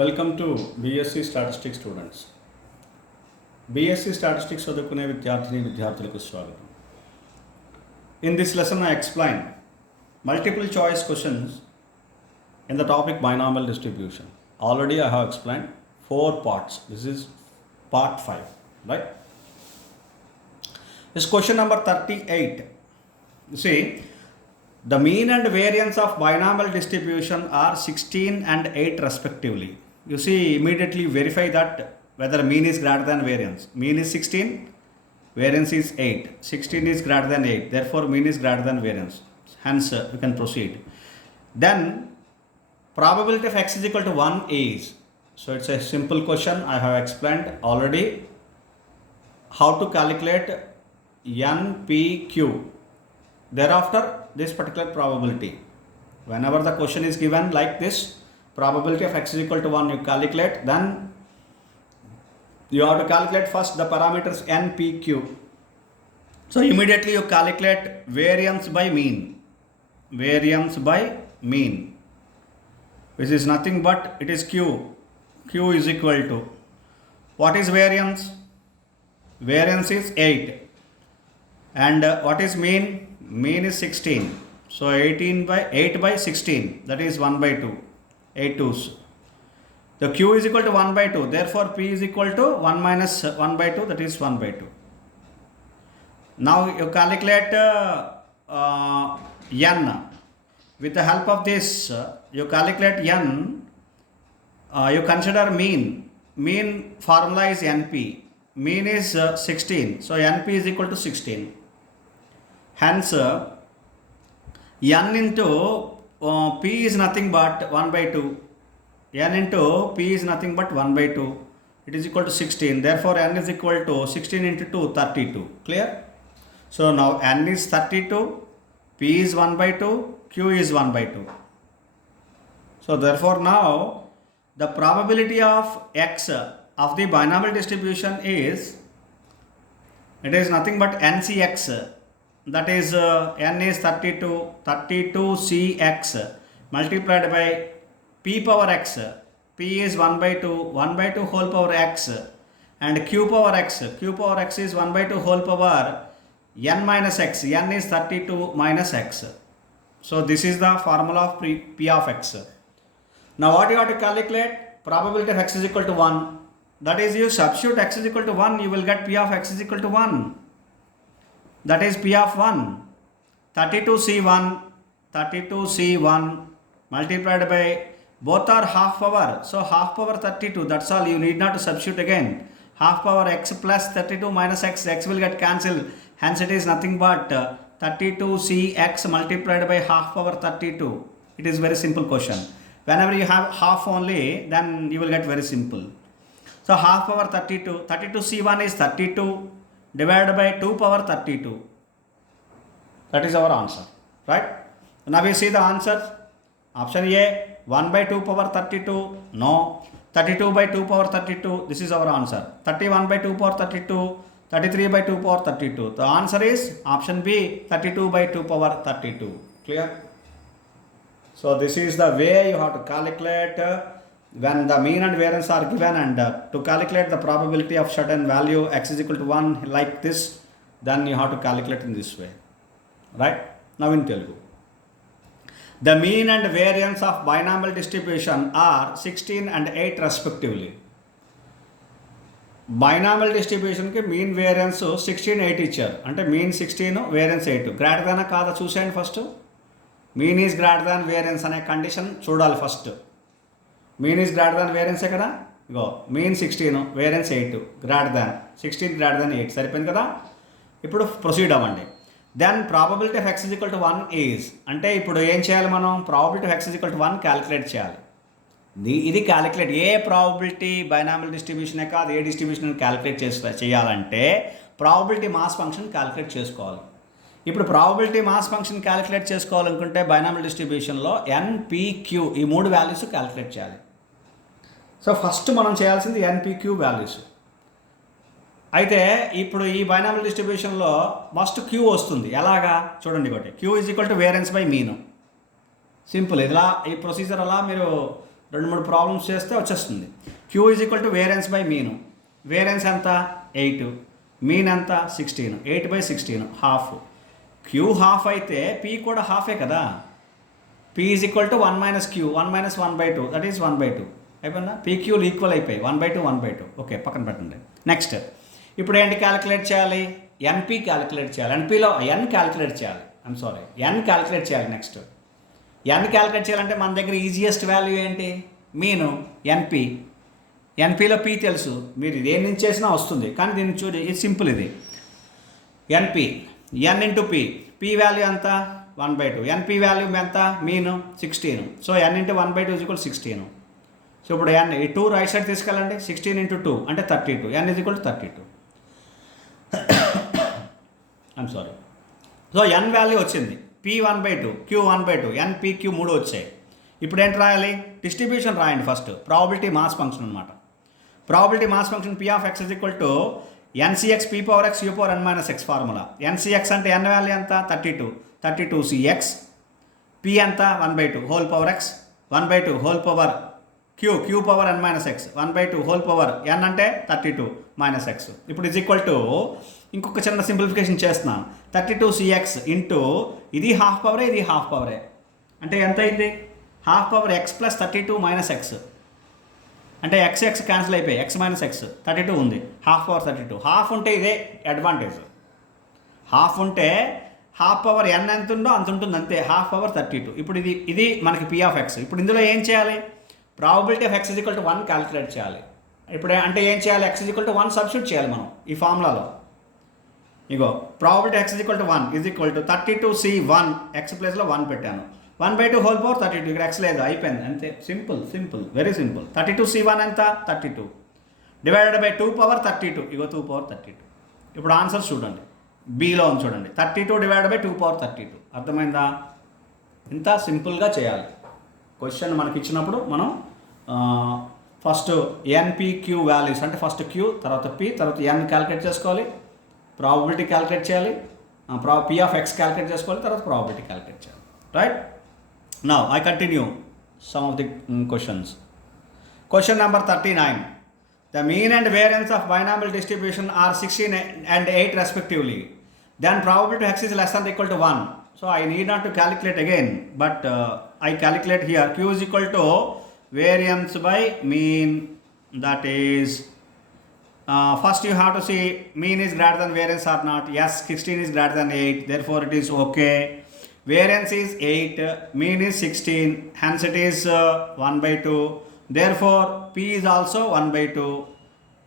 Welcome to BSc statistics students. BSc statistics చదువుకునే విద్యార్థులకు స్వాగతం. In this lesson I explain multiple choice questions in the topic binomial distribution. Already I have explained 4 parts. This is part 5, right? This question number 38. You see, the mean and variance of binomial distribution are 16 and 8 respectively. You see, immediately verify that whether mean is greater than variance. Mean is 16, variance is 8. 16 is greater than 8. Therefore, mean is greater than variance. Hence, we can proceed. Then, probability of x is equal to 1 is. So, it's a simple question. I have explained already how to calculate NPQ. Thereafter, this particular probability. Whenever the question is given like this, probability of x is equal to 1, you calculate. Then, you have to calculate first the parameters n, p, q. So immediately you calculate variance by mean. Variance by mean, which is nothing but it is q. Q is equal to, what is variance? Variance is 8. And what is mean? Mean is 16. So 8 by 16, that is 1 by 2. 8 twos. The q is equal to 1 by 2. Therefore, p is equal to 1 minus 1 by 2, that is 1 by 2. Now you calculate n. With the help of this, you calculate n. You consider mean. Mean formula is np. Mean is 16. So np is equal to 16. Hence, n into p is nothing but 1 by 2. N into p is nothing but 1 by 2. It is equal to 16. Therefore, n is equal to 16 into 2, 32. Clear? So, now n is 32, p is 1 by 2, q is 1 by 2. So, therefore, now the probability of x of the binomial distribution is, it is nothing but ncx. That is n is 32cx multiplied by p power x. P is 1 by 2, 1 by 2 whole power x, and q power x. Q power x is 1 by 2 whole power n minus x. N is 32 minus x. So this is the formula of p of x. Now what you have to calculate? Probability of x is equal to 1. That is, you substitute x is equal to 1, you will get p of x is equal to 1. That is p of 1. 32c1 multiplied by, both are half power. So half power 32, that's all. You need not to substitute again. Half power x plus 32 minus x, x will get cancelled. Hence it is nothing but 32cx multiplied by half power 32. It is very simple question. Whenever you have half only, then you will get very simple. So half power 32, 32c1 is 32 divided by 2 power 32. That is our answer, right? Now we see the answer. Option A, 1 by 2 power 32, no. 32 by 2 power 32, this is our answer. 31 by 2 power 32, 33 by 2 power 32. The answer is option B, 32 by 2 power 32. Clear? So this is the way you have to calculate when the mean and variance are given, and to calculate the probability of certain value x is equal to 1 like this, then you have to calculate in this way, right? Now in Telugu. The mean and variance of binomial distribution are 16 and 8 respectively. Binomial distribution ki mean variance 16, 8 ఇచ్చారు. అంటే మీన్ 16, variance 8. Greater than కాదా చూసేయండి first. Mean is greater than variance అనే condition చూడాలి first. Mean is greater than variance కదా, ఇగో mean 16, variance 8, greater than 16 greater than 8 సరిపోయింది కదా. ఇప్పుడు ప్రొసీడ్ అవ్వండి. Then probability of x is equal to 1 is, అంటే ఇప్పుడు ఏం చేయాలి మనం? Probability of x is equal to 1 calculate చేయాలి. ఇది క్యాలిక్యులేట్, ఏ ప్రాబబిలిటీ బైనామియల్ డిస్ట్రిబ్యూషనే కాదు, ఏ డిస్ట్రిబ్యూషన్ క్యాలిక్యులేట్ చేయాలంటే ప్రాబబిలిటీ మాస్ ఫంక్షన్ క్యాలిక్యులేట్ చేసుకోవాలి. ఇప్పుడు ప్రాబబిలిటీ మాస్ ఫంక్షన్ క్యాలిక్యులేట్ చేసుకోవాలనుకుంటే బైనామియల్ డిస్ట్రిబ్యూషన్లో ఎన్పిక్యూ ఈ 3 వాల్యూస్ క్యాలిక్యులేట్ చేయాలి. సో ఫస్ట్ మనం చేయాల్సింది ఎన్పిక్యూ వాల్యూస్. అయితే ఇప్పుడు ఈ బైనామియల్ డిస్ట్రిబ్యూషన్లో మస్ట్ క్యూ వస్తుంది. ఎలాగా చూడండి, ఒకటి q is equal to variance by mean. Simple. ఇలా ఈ ప్రొసీజర్ అలా మీరు 2-3 ప్రాబ్లమ్స్ చేస్తే వచ్చేస్తుంది. Q is equal to variance by mean. Variance ఎంత 8, మీన్ ఎంత 16, 8/16 హాఫ్. క్యూ హాఫ్ అయితే పీ కూడా హాఫే కదా. P is equal to 1 - q, 1 - 1/2, that is 1/2 అయిపోయిందా. పీక్యూలు ఈక్వల్ అయిపోయి 1/2 1/2. ఓకే, పక్కన పెట్టండి. నెక్స్ట్ ఇప్పుడు ఏంటి క్యాలిక్యులేట్ చేయాలి? ఎన్పి క్యాలిక్యులేట్ చేయాలి. ఎన్పిలో ఎన్ క్యాలిక్యులేట్ చేయాలి. ఎన్ క్యాలిక్యులేట్ చేయాలి. నెక్స్ట్ ఎన్ క్యాలిక్యులేట్ చేయాలంటే మన దగ్గర ఈజియెస్ట్ వాల్యూ ఏంటి? మీను ఎన్పి. ఎన్పిలో పీ తెలుసు, మీరు దేని నుంచి చేసినా వస్తుంది. కానీ దీన్ని చూడు, ఇది సింపుల్. ఇది NP, N into P. P value ఎంత? 1/2. ఎన్పి వాల్యూ ఎంత? Mean 16. So N into 1/2 is equal 16. So ఇప్పుడు ఎన్ ఈ 2 రైట్ సైడ్ తీసుకెళ్ళండి. 16 × 2 అంటే 32. ఎన్ is equal to 32. So n value వచ్చింది. P 1/2, q 1/2, n p q 3 వచ్చాయి. ఇప్పుడు ఏంటి రాయాలి? డిస్ట్రిబ్యూషన్ రాయండి ఫస్ట్. ప్రాబిలిటీ మాస్ ఫంక్షన్ అనమాట. Probability mass function p of X is equal to ఎన్సీఎక్స్ p power x u power n - x formula. N c x అంటే n value ఎంత? 32 cx. పీ ఎంత? 1/2 whole power x, 1/2 whole power q power n - x, 1/2 whole power n అంటే 32 - x. ఇప్పుడు is equal to ఇంకొక చిన్న సింప్లిఫికేషన్ చేస్తున్నాను. 32 cx into ఇది హాఫ్ పవరే, ఇది హాఫ్ పవరే. అంటే ఎంత అయింది? హాఫ్ పవర్ x + 32 - x. అంటే x క్యాన్సిల్ అయిపోయి x - x 32 ఉంది. Half power 32. హాఫ్ ఉంటే ఇదే అడ్వాంటేజ్. హాఫ్ ఉంటే హాఫ్ పవర్ n ఎంత ఉందో అంత ఉంటుంది అంతే. Half power 32. ఇప్పుడు ఇది మనకి పీ ఆఫ్ ఎక్స్. ఇప్పుడు ఇందులో ఏం చేయాలి? Probability of X is equal to 1 calculate చేయాలి. ఇప్పుడు అంటే ఏం చేయాలి? X is equal to 1 substitute చేయాలి మనం ఈ ఫార్ములాలో. ఇగో probability x is equal to 1 is equal to 32c1. X ప్లేస్లో 1 పెట్టాను. 1/2 హోల్ పవర్ 32. ఇక్కడ ఎక్స్ లేదు, అయిపోయింది అంతే. Simple very simple. 32c1 ఎంత? 32 డివైడెడ్ బై 2 పవర్ 32. ఇగో 2 పవర్ 32. ఇప్పుడు ఆన్సర్ చూడండి, బీలో ఉంది చూడండి. 32 డివైడెడ్ బై 2 పవర్ 32. అర్థమైందా? ఇంత సింపుల్గా చేయాలి. క్వశ్చన్ మనకి ఇచ్చినప్పుడు మనం ఫస్ట్ ఎన్పిక్యూ వాల్యూస్ అంటే ఫస్ట్ క్యూ, తర్వాత పి, తర్వాత ఎన్ క్యాలిక్యులేట్ చేసుకోవాలి. ప్రాబిలిటీ క్యాలిక్యులేట్ చేయాలి. పీ ఆఫ్ ఎక్స్ క్యాలిక్యులేట్ చేసుకోవాలి. తర్వాత ప్రాబిలిటీ క్యాలిక్యులేట్ చేయాలి. Right? Now I continue some of the questions. Question number 39. The mean and variance of binomial distribution are 16 and 8 respectively. Then probability of x is less than or equal to 1. So I need not to calculate again, but I calculate here. Q is equal to variance by mean. That is, first you have to see mean is greater than variance or not. Yes, 16 is greater than 8. Therefore it is okay. Variance is 8. Mean is 16. Hence it is 1/2. Therefore P is also 1/2.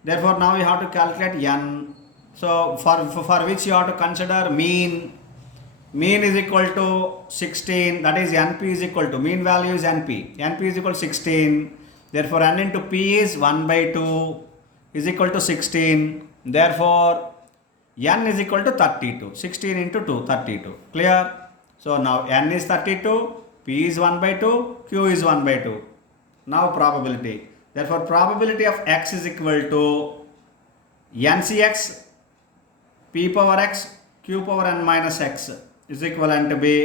Therefore now you have to calculate n. So for which you have to consider mean. Mean is equal to 16. That is NP is equal to, mean value is NP. NP is equal to 16. Therefore n into P is 1/2 is equal to 16. Therefore n is equal to 32. 16 into 2, 32. Clear? So now n is 32, P is 1/2, Q is 1/2. Now probability. Therefore probability of x is equal to NCX P power x Q power n minus x is equivalent to be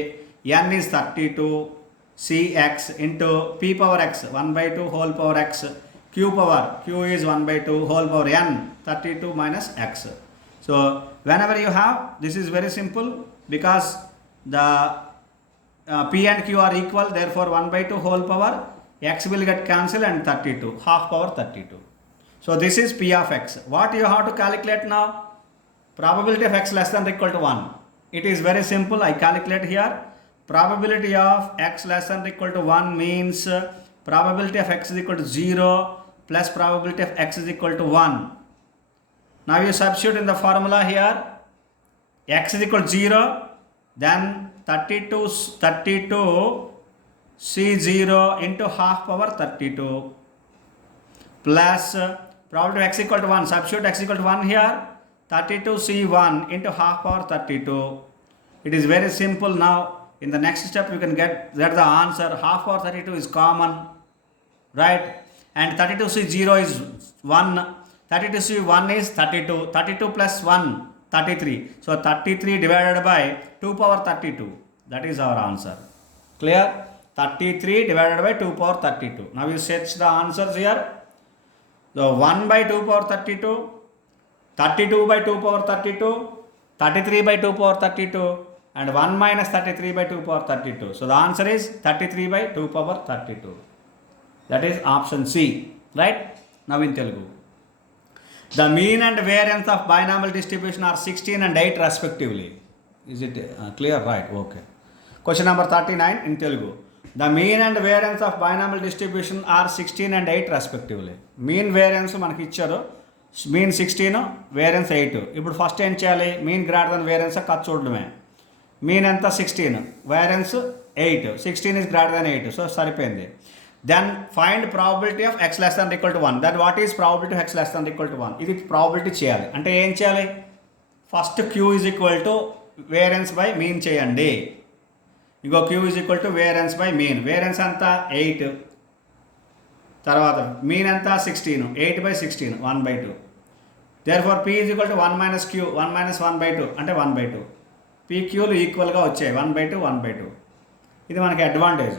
n is 32 cx into P power x 1/2 whole power x Q power Q is 1/2 whole power n 32 minus x. So whenever you have, this is very simple because the P and Q are equal. Therefore 1/2 whole power x will get cancelled and 32 half power 32. So this is P of x. What you have to calculate now? Probability of x less than or equal to 1. It is very simple. I calculate here. Probability of x less than or equal to 1 means probability of x is equal to 0 plus probability of x is equal to 1. Now you substitute in the formula here. X is equal to 0. Then 32 C0 into half power 32 plus probability of x equal to 1. Substitute x equal to 1 here. 32 C1 into half power 32. It is very simple now. In the next step you can get the answer. Half power 32 is common, right? And 32 C0 is 1. 32 C1 is 32. 32 plus 1, 33. So 33 divided by 2 power 32. That is our answer. Clear? 33 divided by 2 power 32. Now you search the answers here. So 1 by 2 power 32, 32 by 2 power 32, 33 by 2 power 32, and 1 minus 33 by 2 power 32. So the answer is 33 by 2 power 32. That is option C, right? Now in Telugu. The mean and variance of binomial distribution are 16 and 8 respectively. Is it clear? Right, okay. Question number 39 in Telugu. The mean and variance of binomial distribution are 16 and 8 respectively. Mean variance మనకి ఇచ్చారు, మీన్ 16, variance 8. ఇప్పుడు ఫస్ట్ ఏం చేయాలి? Mean greater than variance cut చూడడమే. మీన్ ఎంత? 16, variance 8, 16 is greater than 8, సో సరిపోయింది. Then find probability of x less than or equal to 1. Then what is probability of x less than or equal to 1? ఇది ప్రాబిలిటీ చేయాలి. అంటే ఏం చేయాలి? First q is equal to variance by mean చేయండి. ఇంకో q is equal to variance by mean. Variance అంతా 8, తర్వాత మీన్ అంతా 16, 8 by 16, 1/2. Therefore p is equal to 1 minus q, 1 minus 1/2 అంటే 1/2. pqలు ఈక్వల్గా వచ్చాయి, 1/2, 1/2. ఇది మనకి అడ్వాంటేజ్,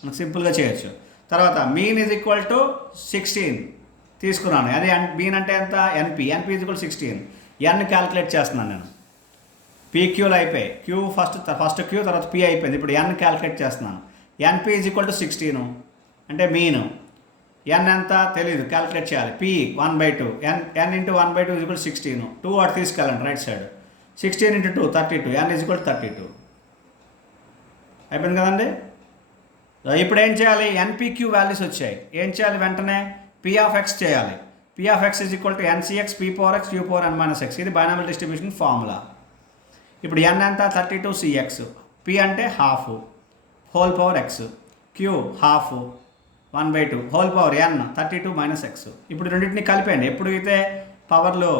మనకు సింపుల్గా చేయొచ్చు. తర్వాత మీన్ ఈజ్ ఈక్వల్ టు 16 తీసుకున్నాను. అది మీన్ అంటే ఎంత? ఎన్పి. ఎన్పి ఈజ్ ఈక్వల్ 16. ఎన్ క్యాలిక్యులేట్ చేస్తున్నాను నేను. పీక్యూలు అయిపోయి, క్యూ ఫస్ట్ క్యూ, తర్వాత పి అయిపోయింది. ఇప్పుడు ఎన్ క్యాలిక్యులేట్ చేస్తున్నాను. ఎన్పి ఈజ్ ఈక్వల్ టు 16 అంటే మీను. ఎన్ ఎంత తెలీదు, క్యాలిక్యులేట్ చేయాలి. P 1/2, N into 1/2 is equal 16. 2 అటు తీసుకెళ్ళండి right side. 16 into 2 32, N is equal 32. అయిపోయింది కదండి. ఇప్పుడు ఏం చేయాలి? ఎన్పిక్యూ వాల్యూస్ వచ్చాయి. ఏం చేయాలి? వెంటనే పి ఆఫ్ ఎక్స్ చేయాలి. P of X is equal to n c x p power X q power N minus x. ఇది బైనామియల్ డిస్ట్రిబ్యూషన్ ఫార్ములా. ఇప్పుడు ఎన్ ఎంత? 32 సిఎక్స్. పి అంటే half, whole power X. Q half, 1/2, whole power n 32 minus x. ఇప్పుడు రెండింటిని కలిపేయండి. ఎప్పుడైతే పవర్లో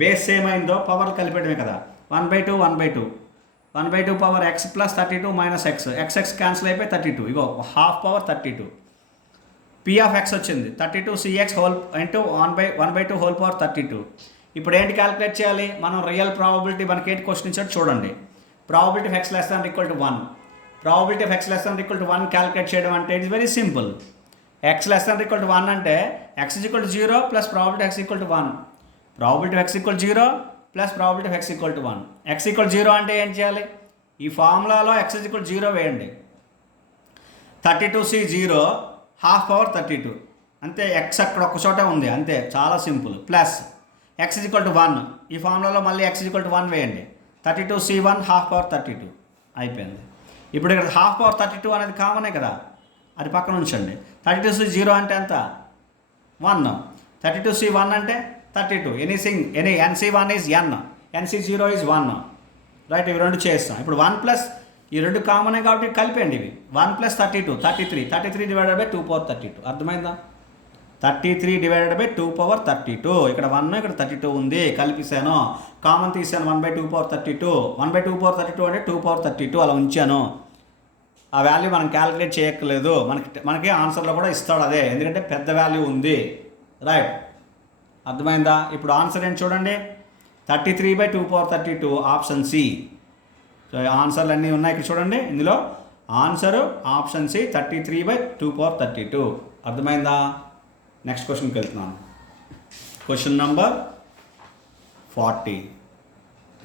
బేస్ ఏమైందో పవర్ కలిపేయడమే కదా. 1/2, 1/2, 1/2 power x plus 32 minus x. X cancel అయిపోయి 32. ఇగో half power 32. P of x వచ్చింది 32 c x whole into 1/2 whole power 32. ఇప్పుడు ఏంటి క్యాలిక్యులేట్ చేయాలి? మనం రియల్ ప్రాబబిలిటీ మనకి ఏంటి క్వశ్చన్ ఇచ్చాడు చూడండి. Probability of X less than equal to 1. Probability of X less than equal to 1 క్యాలిక్యులేట్ చేయడం అంటే it is very simple. X less than equal to 1 అంటే X is equal to 0 plus probability X equal to 1. Probability X equal 0 plus probability X equal to 1. X equal 0 అంటే ఏం చేయాలి? ఈ ఫార్ములాలో x is equal 0 వేయండి. 32c 0 half power 32 అంతే. ఎక్స్ అక్కడ ఒక చోట ఉంది అంతే, చాలా simple. Plus X is equal to 1. ఈ ఫార్ములాలో మళ్ళీ ఎక్స్ ఈజ్ ఈక్వల్ టు 1 వేయండి. 32c1 హాఫ్ పవర్ 32 అయిపోయింది. ఇప్పుడు ఇక్కడ హాఫ్ పవర్ 32 అనేది కామనే కదా, అది పక్కన ఉంచండి. 32c 0 అంటే ఎంత? 1. 32c1 అంటే 32. Any NC1 is n, NC0 is 1. రైట్, ఇవి రెండు చేస్తాం. ఇప్పుడు 1 ప్లస్ ఈ రెండు కామనే కాబట్టి కలిపేయండి ఇవి. 1 ప్లస్ 32, 33 డివైడెడ్ బై 2 పవర్ 32. అర్థమైందా? 33 డివైడెడ్ బై 2 పవర్ 32. ఇక్కడ 1, ఇక్కడ 32 ఉంది, కలిపిస్తాను. కామన్ తీసాను 1/2 పవర్ 32. 1/2 పవర్ 32 అంటే 2 పవర్ 32 అలా ఉంచాను. ఆ వాల్యూ మనం క్యాలిక్యులేట్ చేయక్కర్లేదు, మనకి ఆన్సర్లో కూడా ఇస్తాడు అదే, ఎందుకంటే పెద్ద వాల్యూ ఉంది. రైట్, అర్థమైందా? ఇప్పుడు ఆన్సర్ ఏంటి చూడండి. 33/2 పవర్ 32 ఆప్షన్ సి. సో ఆన్సర్లు అన్నీ ఉన్నాయి ఇక్కడ చూడండి. ఇందులో ఆన్సరు ఆప్షన్ సి 33/2 పవర్ 32. అర్థమైందా? నెక్స్ట్ క్వశ్చన్కి వెళ్తున్నాను. Question number 40.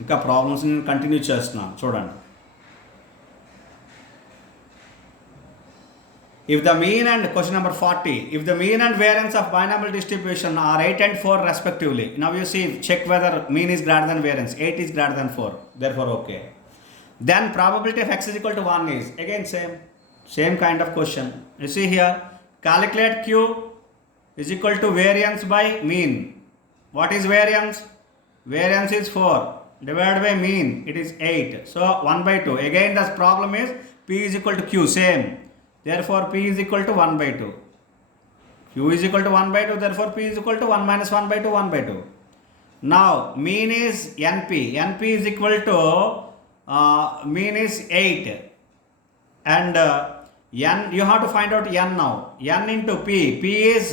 ఇంకా ప్రాబ్లమ్స్ కంటిన్యూ చేస్తున్నాను చూడండి. If the mean and question number 40, if the mean and variance of binomial distribution are 8 and 4 respectively. Now you see, check whether mean is greater than variance. 8 is greater than 4, therefore okay. Then probability of x is equal to 1 is, again same kind of question. You see here, calculate q is equal to variance by mean. What is variance? Variance is 4 divided by mean, it is 8. So 1/2. Again the problem is p is equal to q, same. Therefore p is equal to 1/2. q is equal to 1/2, therefore p is equal to 1 minus 1/2, 1/2. Now mean is np. Np is equal to mean is 8 and n, you have to find out n now. N into p. P is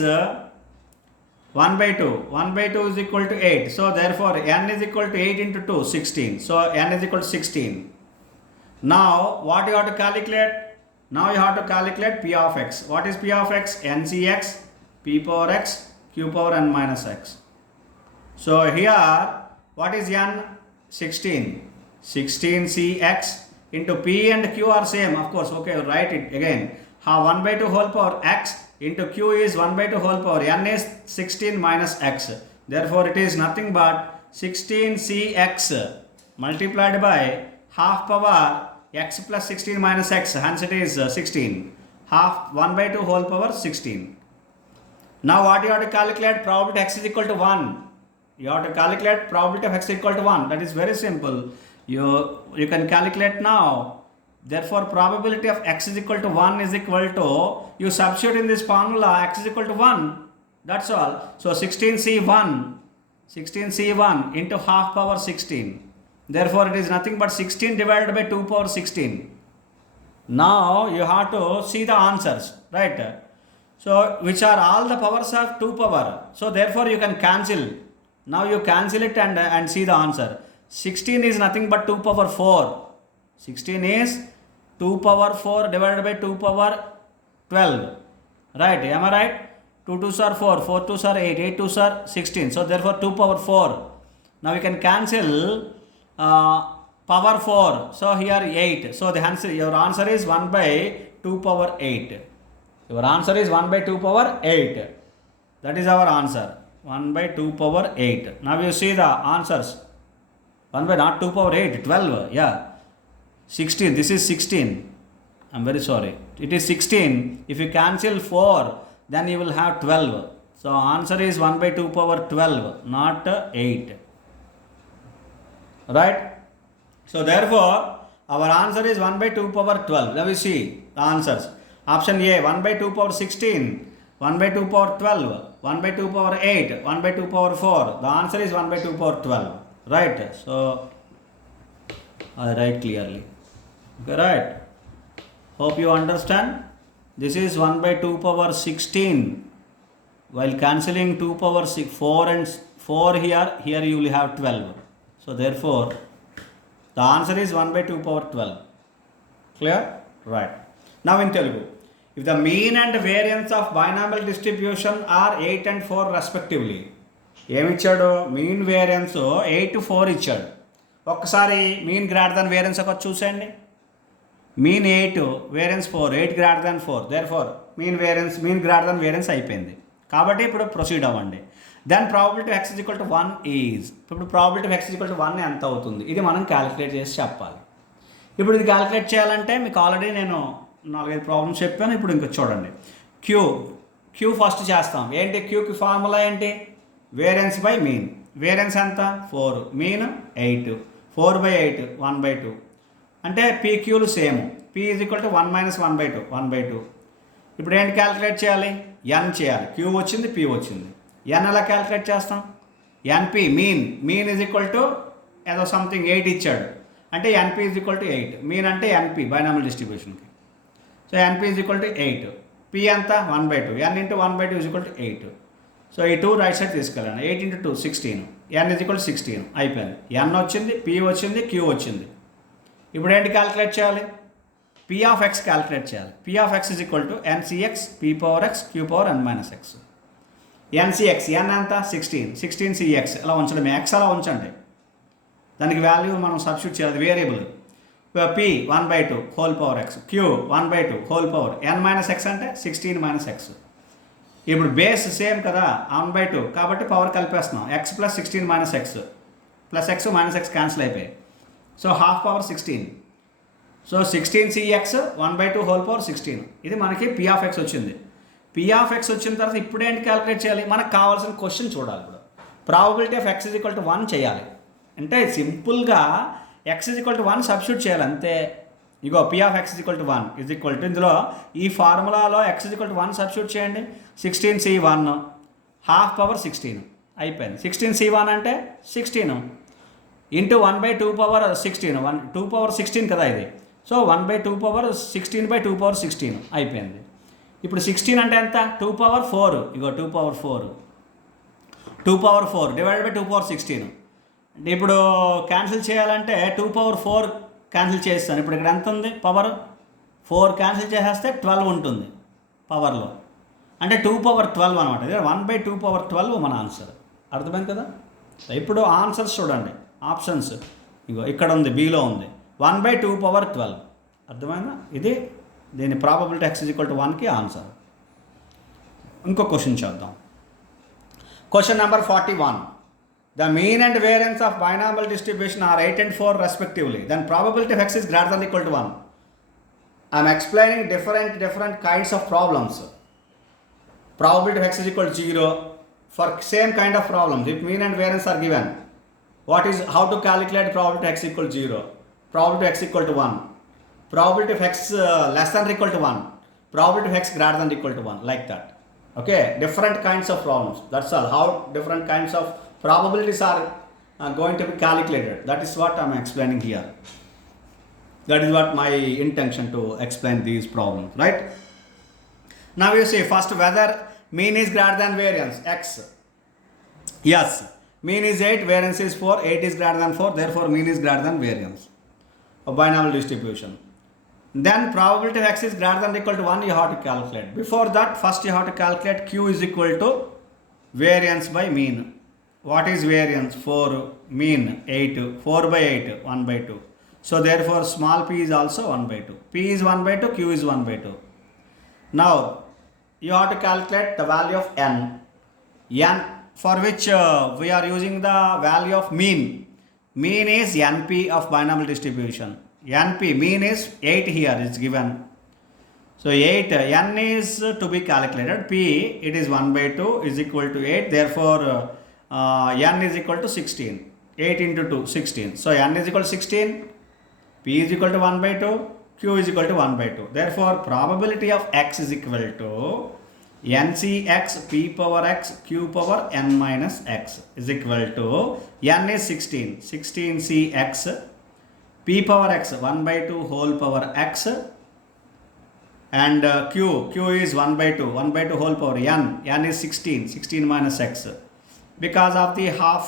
1/2. 1/2 is equal to 8. So therefore n is equal to 8 into 2, 16. So n is equal to 16. Now what you have to calculate? Now you have to calculate p of x. What is p of x? ncx, p power x, q power n minus x. So here, what is n? 16. 16cx into p and q are same, of course. Okay, write it again. How 1 by 2 whole power x into q is 1 by 2 whole power. N is 16 minus x. Therefore, it is nothing but 16cx multiplied by half power x plus 16 minus x. Hence, it is 16. Half 1 by 2 whole power 16. Now, what you have to calculate? Probability x is equal to 1. You have to calculate probability of x equal to 1. That is very simple. You can calculate now. Therefore, probability of x is equal to 1 is equal to, you substitute in this formula, x is equal to 1. That's all. So 16c1 into half power 16. Therefore, it is nothing but 16 divided by 2 power 16. Now, you have to see the answers, right? So, which are all the powers of 2 power. So, therefore, you can cancel. Now, you cancel it and see the answer. 16 is nothing but 2 power 4. 16 is 2 power 4 divided by 2 power 12. Right? Am I right? 2 2s are 4, 4 2s are 8, 8 2s are 16. So, therefore, 2 power 4. Now, we can cancel power 4. So, here 8. So, your answer is 1 by 2 power 8. Your answer is 1 by 2 power 8. That is our answer. 1 by 2 power 8. Now, you see the answers. 1 by not 2 power 8, 12. Yeah. 16. This is 16. I'm very sorry. It is 16. If you cancel 4, then you will have 12. So, answer is 1 by 2 power 12, not 8. Right? So, therefore, our answer is 1 by 2 power 12. Now, we see the answers. Option A, 1 by 2 power 16, 1 by 2 power 12, 1 by 2 power 8, 1 by 2 power 4. The answer is 1 by 2 power 12. Right? So, I write clearly. Okay, right? Hope you understand. This is 1 by 2 power 16. While cancelling 2 power 6, 4 and 4 here you will have 12. So, therefore, the answer is 1 by 2 power 12. Clear? Right. Now, in Telugu. If the mean and variance of binomial distribution are 8 and 4 respectively. ఏమి ఇచ్చాడు? Mean variance 8 4 ఇచ్చాడు. ఒక్కసారి mean greater than variance ఒక చూసేయండి. Mean 8, variance 4, 8 greater than 4. Therefore mean greater than variance అయిపోయింది. కాబట్టి ఇప్పుడు proceed అవ్వండి. Then probability x is equal to 1 is. ఇప్పుడు probability x is equal to 1 ఎంత అవుతుంది? ఇది మనం క్యాలిక్యులేట్ చేసి చెప్పాలి. ఇప్పుడు ఇది క్యాలిక్యులేట్ చేయాలంటే మీకు ఆల్రెడీ నేను 4-5 ప్రాబ్లమ్స్ చెప్పాను. ఇప్పుడు ఇంకా చూడండి. క్యూ ఫస్ట్ చేస్తాం. ఏంటి క్యూకి ఫార్ములా ఏంటి? Variance by mean. వేరియన్స్ ఎంత? 4, మీన్ 8, 4 by 8 1 by 2. అంటే పీక్యూలు same. P is equal to 1 - 1 by 2, 1 by 2. ఇప్పుడు ఏంటి క్యాలిక్యులేట్ చేయాలి? ఎన్ చేయాలి. క్యూ వచ్చింది, పీ వచ్చింది. ఎన్ ఎలా క్యాలిక్యులేట్ చేస్తాం? N p mean is equal to ఏదో సంథింగ్ 8 ఇచ్చాడు. అంటే n p is equal to 8. Mean అంటే ఎన్పి బైనామియల్ డిస్ట్రిబ్యూషన్కి. So n p is equal to 8. P ఎంత? 1 by 2. N into 1 by 2 is equal to 8. So ఈ 2 రైట్ సైడ్ తీసుకెళ్ళండి. 8 × 2 16. N is equal to 16. అయిపోయింది. ఎన్ వచ్చింది, పి వచ్చింది, క్యూ వచ్చింది. ఇప్పుడు ఏంటి క్యాలిక్యులేట్ చేయాలి? పి ఆఫ్ ఎక్స్ క్యాలిక్యులేట్ చేయాలి. P of X is equal to n c x, p power X, q power N minus x. N c x n ఎంత? 16. 16cx అలా ఉంచడమే. ఎక్స్ అలా ఉంచండి. దానికి వాల్యూ మనం సబ్స్టిట్యూట్ చేయాలి. Variable P 1 by 2 whole power X, Q 1 by 2 whole power N minus X అంటే 16 - x. ఇప్పుడు బేస్ సేమ్ కదా, 1 by 2 కాబట్టి పవర్ కలిపేస్తున్నాం. X plus 16 - x plus x minus x cancel అయిపోయాయి. So half power 16. So 16cx 1 by 2 whole power 16. ఇది మనకి p of x వచ్చింది. P of x వచ్చిన తర్వాత ఇప్పుడు ఏంటి క్యాలిక్యులేట్ చేయాలి? మనకు కావాల్సిన క్వశ్చన్ చూడాలి. ఇప్పుడు probability of X is equal to 1 చేయాలి. అంటే సింపుల్గా x is equal to 1 substitute చేయాలి అంతే. ఇగో p of X is equal to 1 is equal to ఇందులో ఈ ఫార్ములాలో x is equal to 1 substitute చేయండి. 16c1 హాఫ్ పవర్ 16 అయిపోయింది. 16c1 అంటే 16 ఇంటూ 1 by 2 power 16. 2 power 16 కదా ఇది. సో 1 by 2 power 16 by 2 power 16 అయిపోయింది. ఇప్పుడు 16 అంటే ఎంత? 2 power 4. ఇగో 2 power 4. 2 power 4 డివైడెడ్ బై 2 power 16. ఇప్పుడు క్యాన్సిల్ చేయాలంటే 2 power 4 క్యాన్సిల్ చేస్తాను. ఇప్పుడు ఇక్కడ ఎంత ఉంది? పవర్ 4 క్యాన్సిల్ చేసేస్తే 12 ఉంటుంది పవర్లో, అంటే 2^12 అనమాట. ఇదే 1/2^12 మన ఆన్సర్. అర్థమైంది కదా. ఇప్పుడు ఆన్సర్స్ చూడండి, ఆప్షన్స్ ఇగో ఇక్కడ ఉంది, బిలో ఉంది 1/2^12. అర్థమైందా. ఇది దీని ప్రాబబిలిటీ x = 1కి ఆన్సర్. ఇంకో క్వశ్చన్ చేద్దాం. Question number 41. The mean and variance of binomial distribution are 8 and 4 respectively. Then probability of x is greater than or equal to 1. I am explaining different kinds of problems. Probability of x is equal to 0 for same kind of problems. If mean and variance are given, how to calculate probability of x equal to 0, probability of x equal to 1, probability of x less than or equal to 1, probability of x greater than or equal to 1, like that. Okay, different kinds of problems. That's all. How different kinds of probabilities are going to be calculated. That is what I am explaining here. That is what my intention to explain these problems, right? Now you see first whether mean is greater than variance x. Yes, mean is 8, variance is 4. 8 is greater than 4, therefore mean is greater than variance of binomial distribution. Then probability of x is greater than or equal to 1 you have to calculate. Before that, first you have to calculate q is equal to variance by mean. What is variance? 4, mean 8, 4/8, 1/2. So therefore small p is also 1/2. P is 1/2, q is 1/2. Now you have to calculate the value of n for which we are using the value of mean. Mean is np of binomial distribution. np, mean is 8 here is given. So 8, n is to be calculated. P, it is 1/2 is equal to 8. Therefore n is equal to 16. 8 into 2, 16. So n is equal to 16. P is equal to 1/2. Q is equal to 1/2. Therefore probability of x is equal to ncx p power x q power n minus x is equal to n is 16. 16cx p power x 1/2 whole power x, and q is 1/2 whole power n is 16. 16 minus x. Because of the half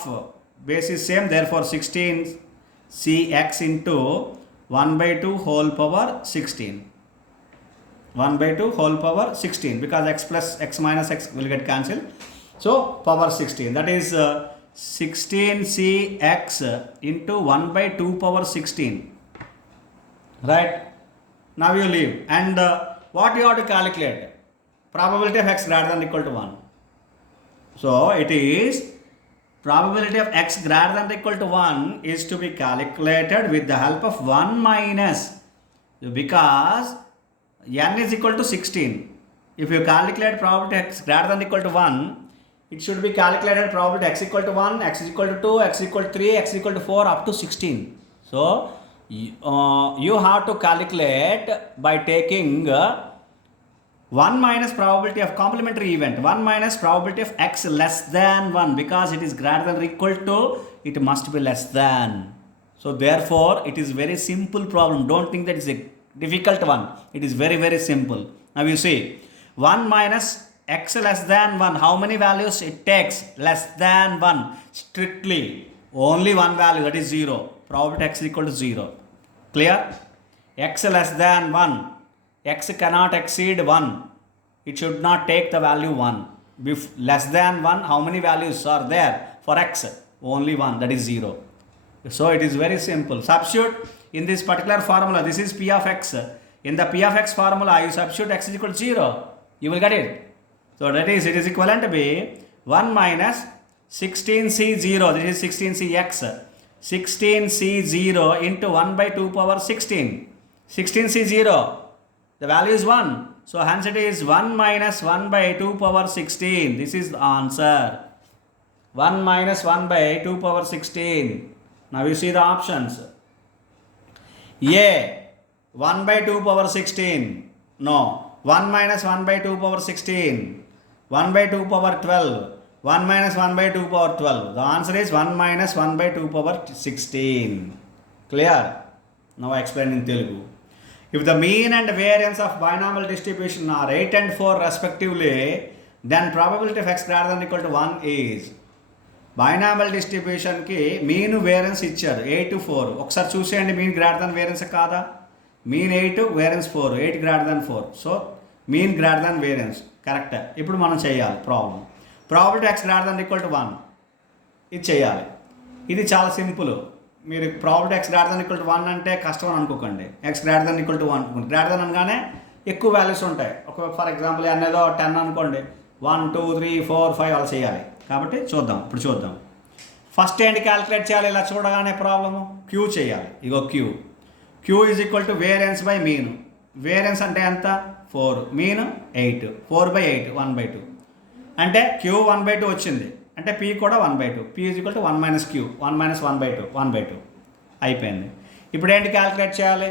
base is same, therefore 16cx into 1/2 whole power 16. 1/2 whole power 16, because x plus x minus x will get cancelled. So power 16, that is 16cx into 1/2 power 16. Right? Now you leave. And what you have to calculate? Probability of x greater than or equal to 1. So it is probability of x greater than or equal to 1 is to be calculated with the help of 1 minus, because n is equal to 16. If you calculate probability x greater than or equal to 1, it should be calculated probability x equal to 1, x is equal to 2, x is equal to 3, x is equal to 4 up to 16. So you have to calculate by taking 1 minus probability of complementary event, 1 minus probability of x less than 1, because it is greater than or equal to, it must be less than. So therefore it is very simple problem. Don't think that it's a difficult one. It is very, very simple. Now you see 1 minus x less than 1, how many values it takes? Less than 1. Strictly only one value, that is 0. Probability x is equal to 0. Clear? X less than 1, x cannot exceed 1. It should not take the value 1. Less than 1, how many values are there for x? Only 1, that is 0. So it is very simple. Substitute in this particular formula. This is p of x. In the p of x formula, you substitute x is equal to 0. You will get it. So that is, it is equivalent to be 1 minus 16c0. This is 16cx. 16c0 into 1/2 power 16. 16c0. The value is 1. So hence it is 1 minus 1/2 power 16. This is the answer. 1 minus 1/2 power 16. Now you see the options. A, 1/2 power 16. No. 1 minus 1/2 power 16. 1/2 power 12. 1 minus 1/2 power 12. The answer is 1 minus 1/2 power 16. Clear? Now I explain in Telugu. If the mean and variance of binomial distribution are 8 and 4 respectively, then probability of x greater than or equal to 1 is. Binomial డిస్ట్రిబ్యూషన్కి mean variance ఇచ్చారు 8 to 4. ఒకసారి చూసేయండి, mean greater than variance కాదా. Mean 8 variance 4, 8 greater than 4. So mean greater than variance correct. ఇప్పుడు మనం చేయాలి problem. Probability x greater than equal to 1 ఇది చేయాలి. ఇది చాలా సింపుల్. మీరు probability x greater than equal to 1 అంటే కష్టం అని అనుకోకండి. X greater than equal to 1 అనుకోండి. గ్రేటర్ దాన్ అనగానే ఎక్కువ వాల్యూస్ ఉంటాయి. ఒక ఫర్ ఎగ్జాంపుల్ n ఏదో 10 అనుకోండి, 1 2 3 4 5 అలా చేయాలి. కాబట్టి ఇప్పుడు చూద్దాం. ఫస్ట్ ఏంటి క్యాలిక్యులేట్ చేయాలి? ఇలా చూడగానే ప్రాబ్లము క్యూ చేయాలి. ఇగో q is equal to variance by mean. Variance అంటే ఎంత? 4, మీన్ 8, 4/8 1/2 అంటే క్యూ 1/2 వచ్చింది అంటే పీ కూడా 1/2. P is equal to 1 minus Q, 1 minus 1/2 అయిపోయింది. ఇప్పుడు ఏంటి క్యాలిక్యులేట్ చేయాలి?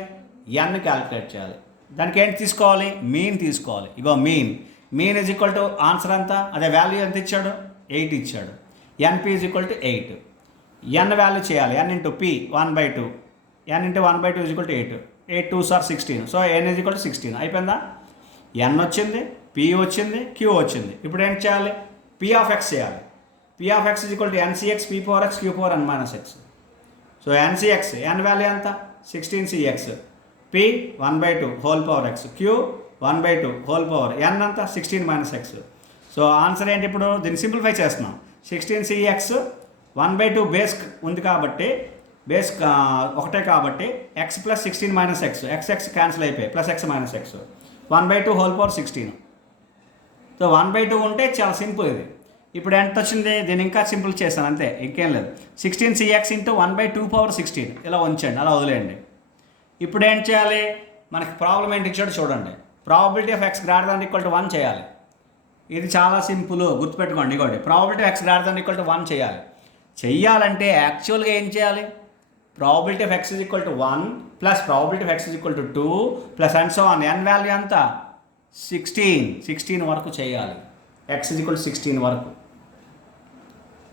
ఎన్ క్యాలిక్యులేట్ చేయాలి. దానికి ఏంటి తీసుకోవాలి? మీన్ తీసుకోవాలి. ఇగో mean is equal to answer అంతా అదే వాల్యూ ఎంత ఇచ్చాడు? 8 ఇచ్చాడు. Np is equal to 8. N value చేయాలి. N into p 1/2. N into 1/2 is equal to 8. 8 2s are 16. So n is equal to 16 అయిపోయిందా? ఎన్ వచ్చింది, పీ వచ్చింది, క్యూ వచ్చింది. ఇప్పుడు ఏం చేయాలి? పీ ఆఫ్ ఎక్స్ చేయాలి. P of X is equal to ఎన్సీఎక్స్ p power X q power ఎన్ minus x. So ncx n value ఎంత? 16cx. P 1/2 whole power X, q 1/2 whole power n అంతా 16 మైనస్ ఎక్స్. సో ఆన్సర్ ఏంటి? ఇప్పుడు దీన్ని సింప్లిఫై చేస్తున్నాం. 16cx 1/2 బేస్ ఉంది కాబట్టి బేస్ ఒకటే కాబట్టి x plus 16 minus x, x cancel అయిపోయి plus x minus x 1/2 whole power 16. So 1/2 ఉంటే చాలా సింపుల్ ఇది. ఇప్పుడు ఎంత వచ్చింది? దీన్ని ఇంకా సింపుల్ చేశాను అంతే, ఇంకేం లేదు. 16cx ఇంటూ 1/2 పవర్ 16 ఇలా ఉంచండి, అలా వదిలేయండి. ఇప్పుడు ఏం చేయాలి? మనకి ప్రాబ్లం ఏంటి ఇచ్చాడు చూడండి. Probability of X greater than equal to 1 చేయాలి. ఇది చాలా సింపుల్, గుర్తుపెట్టుకోండి. ఇంకోటి probability of X greater than equal to 1 చేయాలంటే యాక్చువల్గా ఏం చేయాలి? Probability of X is equal to 1 plus probability of X is equal to 2 plus and so on. N value అంత 16 వరకు చేయాలి. ఎక్స్ ఈజ్ ఈక్వల్ టు 16 వరకు.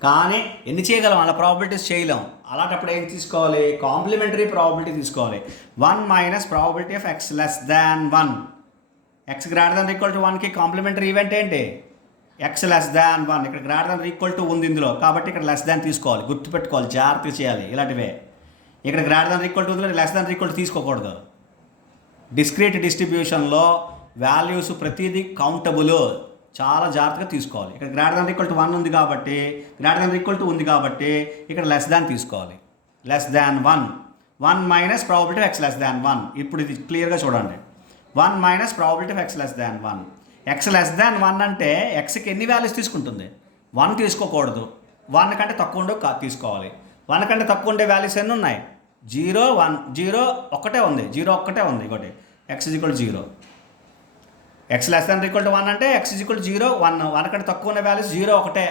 కానీ ఎన్ని చేయగలం? అలా ప్రాబిలిటీస్ చేయలేం. అలాంటప్పుడు ఏం తీసుకోవాలి? కాంప్లిమెంటరీ ప్రాబిలిటీ తీసుకోవాలి. 1 minus probability of X less than 1. X greater than equal to 1కి కాంప్లిమెంటరీ ఈవెంట్ ఏంటి? X less than 1. ఇక్కడ గ్రేటర్ దాన్ ఈక్వల్ టు ఉంది ఇందులో, కాబట్టి ఇక్కడ లెస్ దాన్ తీసుకోవాలి. గుర్తుపెట్టుకోవాలి, జాగ్రత్తగా చేయాలి ఇలాంటివే. ఇక్కడ గ్రేటర్ దాన్ ఈక్వల్ టు ఉంది, లెస్ దాన్ ఈక్వల్ టు తీసుకోకూడదు. డిస్క్రీట్ డిస్ట్రిబ్యూషన్లో వాల్యూస్ ప్రతిదీ కౌంటబుల్, చాలా జాగ్రత్తగా తీసుకోవాలి. ఇక్కడ గ్రేటర్ దాన్ ఈక్వల్ టు 1 ఉంది కాబట్టి, గ్రేటర్ దాన్ ఈక్వల్ టు ఉంది కాబట్టి ఇక్కడ లెస్ దాన్ తీసుకోవాలి. Less than 1 minus probability of X less than 1. ఇప్పుడు ఇది క్లియర్గా చూడండి. 1 minus probability of X less than 1. X less than 1 అంటే ఎక్స్కి ఎన్ని వాల్యూస్ తీసుకుంటుంది? 1 తీసుకోకూడదు. 1 కంటే తక్కువ ఉండవు తీసుకోవాలి. 1 కంటే తక్కువ ఉండే వాల్యూస్ ఎన్ని ఉన్నాయి? 0 1 0 ఒక్కటే ఉంది. 0 ఒక్కటే ఉంది. ఇంకోటి X is equal to 0. X less than equal to 1 అంటే ఎక్స్ ఈజ్ ఈక్వల్ టు 0 1 కంటే తక్కువ ఉన్న వాల్యూస్ 0 ఒకటే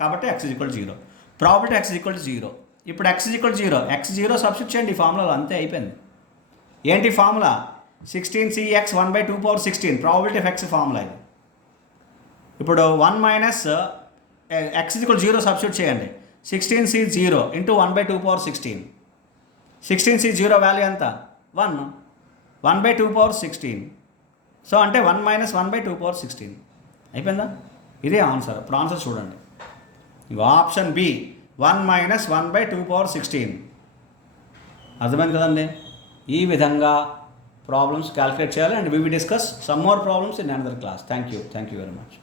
కాబట్టి X is equal to 0. Probability x is equal to 0. ఇప్పుడు ఎక్స్ ఈజ్ ఈక్వల్ టు 0, ఎక్స్ 0 సబ్స్టిట్యూట్ చేయండి ఈ ఫార్ములాలో, అంతే అయిపోయింది. ఏంటి ఫార్ములా? 16cx 1/2 పవర్ 16 ప్రాబిలిటీ ఆఫ్ ఎక్స్ ఫార్ములా ఇది. ఇప్పుడు 1 మైనస్ ఎక్స్ ఈజ్ ఈక్వల్ 0 సబ్స్టిట్యూట్ చేయండి. 16c 0 ఇంటూ 1/2 పవర్ 16. 16c 0 వాల్యూ ఎంత? 1. 1/2 పవర్ 16. సో అంటే 1 మైనస్ 1/2 పవర్ 16 అయిపోయిందా? ఇదే ఆన్సర్. ఇప్పుడు ఆన్సర్ చూడండి. ఇక ఆప్షన్ బి 1 మైనస్ 1/2 పవర్ 16. అర్థమైంది కదండి? ఈ విధంగా ప్రాబ్లమ్స్ క్యాలిక్యులేట్ చేయాలి. And we will discuss some more problems in another class. Thank you very much.